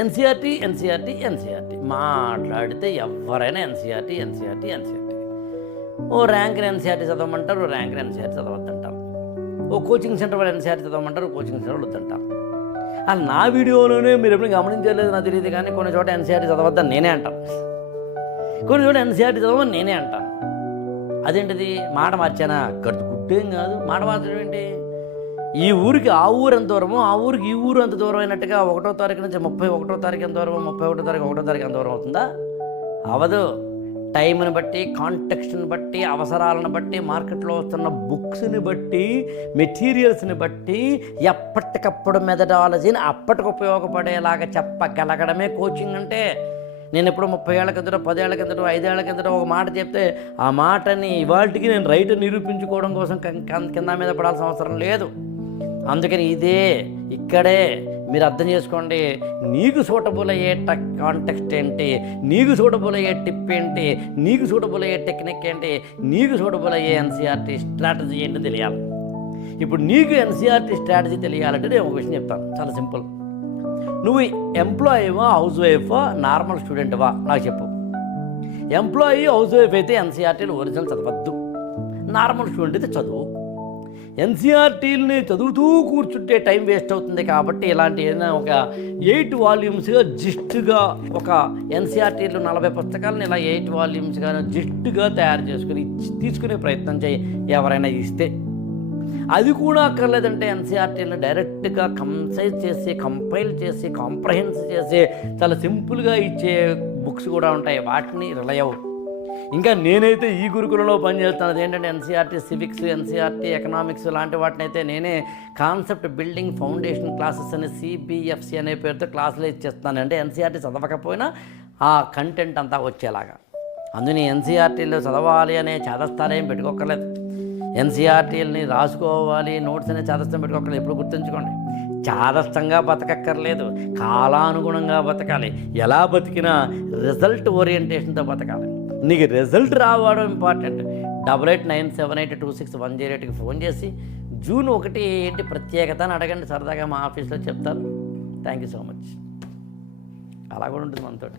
NCERT మాట్లాడితే ఎవరైనా NCERT. ఓ ranker NCERT చదవమంటారు, ఓ ranker NCERT చదవద్దంటారు. ఓ coaching centre వాళ్ళు ఎన్సీఆర్టీ చదవమంటారు, కోచింగ్ సెంటర్ వాళ్ళు వద్దంటారు. అలా నా వీడియోలోనే మీరు ఎప్పుడు గమనించలేదు నాకు తెలియదు, కానీ కొన్ని చోట ఎన్సీఆర్టీ చదవద్దని నేనే అంటాను, కొన్ని చోట ఎన్సీఆర్టీ చదవని నేనే అంటాను. అదేంటిది మాట మార్చానా? గుడ్డేం కాదు, మాట మార్చడం ఏంటి? ఈ ఊరికి ఆ ఊరు ఎంత దూరమో ఆ ఊరికి ఈ ఊరు అంత దూరం అయినట్టుగా 1వ తారీఖు నుంచి 31వ తారీఖు ఎంత దూరం, 31వ తారీఖు 1వ తారీఖు ఎంత దూరం అవుతుందా? అవదు. టైంని బట్టి, కాంటెక్స్ట్ని బట్టి, అవసరాలను బట్టి, మార్కెట్లో వస్తున్న బుక్స్ని బట్టి, మెటీరియల్స్ని బట్టి ఎప్పటికప్పుడు మెథడాలజీని అప్పటికి ఉపయోగపడేలాగా చెప్పగలగడమే కోచింగ్ అంటే. నేను ఎప్పుడు 30 ఏళ్ల కిందటో, 10 ఏళ్ల కిందటో, 5 ఏళ్ల కిందటో ఒక మాట చెప్తే ఆ మాటని ఇవాళకి నేను రైట్ నిరూపించుకోవడం కోసం కింద మీద పడాల్సిన అవసరం లేదు. అందుకని ఇక్కడే మీరు అర్థం చేసుకోండి. నీకు సూటబుల్ అయ్యే కాంటెక్స్ట్ ఏంటి, నీకు సూటబుల్ అయ్యే టిప్ ఏంటి, నీకు సూటబుల్ అయ్యే టెక్నిక్ ఏంటి, నీకు సూటబుల్ అయ్యే ఎన్సీఆర్టీ స్ట్రాటజీ ఏంటి తెలియాలి. ఇప్పుడు నీకు ఎన్సీఆర్టీ స్ట్రాటజీ తెలియాలంటే నేను ఒక విషయం చెప్తాను, చాలా సింపుల్. నువ్వు ఎంప్లాయీవా, హౌస్ వైఫా, నార్మల్ స్టూడెంట్వా నాకు చెప్పు. ఎంప్లాయీ, హౌస్ వైఫ్ అయితే ఎన్సీఆర్టీలు ఒరిజినల్ చదవద్దు, నార్మల్ స్టూడెంట్ అయితే చదువు. ఎన్సీఆర్టీలని చదువుతూ కూర్చుంటే టైం వేస్ట్ అవుతుంది. కాబట్టి ఇలాంటి ఏదైనా ఒక 8 వాల్యూమ్స్గా జిస్ట్గా ఒక ఎన్సీఆర్టీలు 40 పుస్తకాలను ఇలా 8 వాల్యూమ్స్గా జిస్ట్గా తయారు చేసుకుని తీసుకునే ప్రయత్నం చేయి. ఎవరైనా ఇస్తే అది కూడా అక్కర్లేదంటే ఎన్సీఆర్టీలను డైరెక్ట్గా కంపైల్ చేసి కాంప్రహెన్స్ చేసి చాలా సింపుల్గా ఇచ్చే బుక్స్ కూడా ఉంటాయి, వాటిని రిలై అవ్వు. ఇంకా నేనైతే ఈ గురుకులంలో పనిచేస్తాను. ఏంటంటే ఎన్సీఆర్టీ సివిక్స్, ఎన్సీఆర్టీ ఎకనామిక్స్ లాంటి వాటిని అయితే నేనే కాన్సెప్ట్ బిల్డింగ్ ఫౌండేషన్ క్లాసెస్ అని CBFC అనే పేరుతో క్లాసులు ఇచ్చేస్తాను. అంటే ఎన్సీఆర్టీ చదవకపోయినా ఆ కంటెంట్ అంతా వచ్చేలాగా. అందుకని ఎన్సీఆర్టీలో చదవాలి అనే చాదస్తాలు ఏం పెట్టుకోకర్లేదు, ఎన్సీఆర్టీలని రాసుకోవాలి, నోట్స్ అనే చాదస్తం పెట్టుకోకర్లేదు. ఎప్పుడు గుర్తుంచుకోండి, చాదస్తంగా బతకక్కర్లేదు, కాలానుగుణంగా బతకాలి. ఎలా బతికినా రిజల్ట్ ఓరియంటేషన్తో బతకాలి. నీకు రిజల్ట్ రావడం ఇంపార్టెంట్. 8897826108కి ఫోన్ చేసి జూన్ 1 ఏంటి ప్రత్యేకత అని అడగండి, సరదాగా మా ఆఫీస్లో చెప్తాను. Thank you so much. అలా కూడా ఉంటుంది మనతోటి.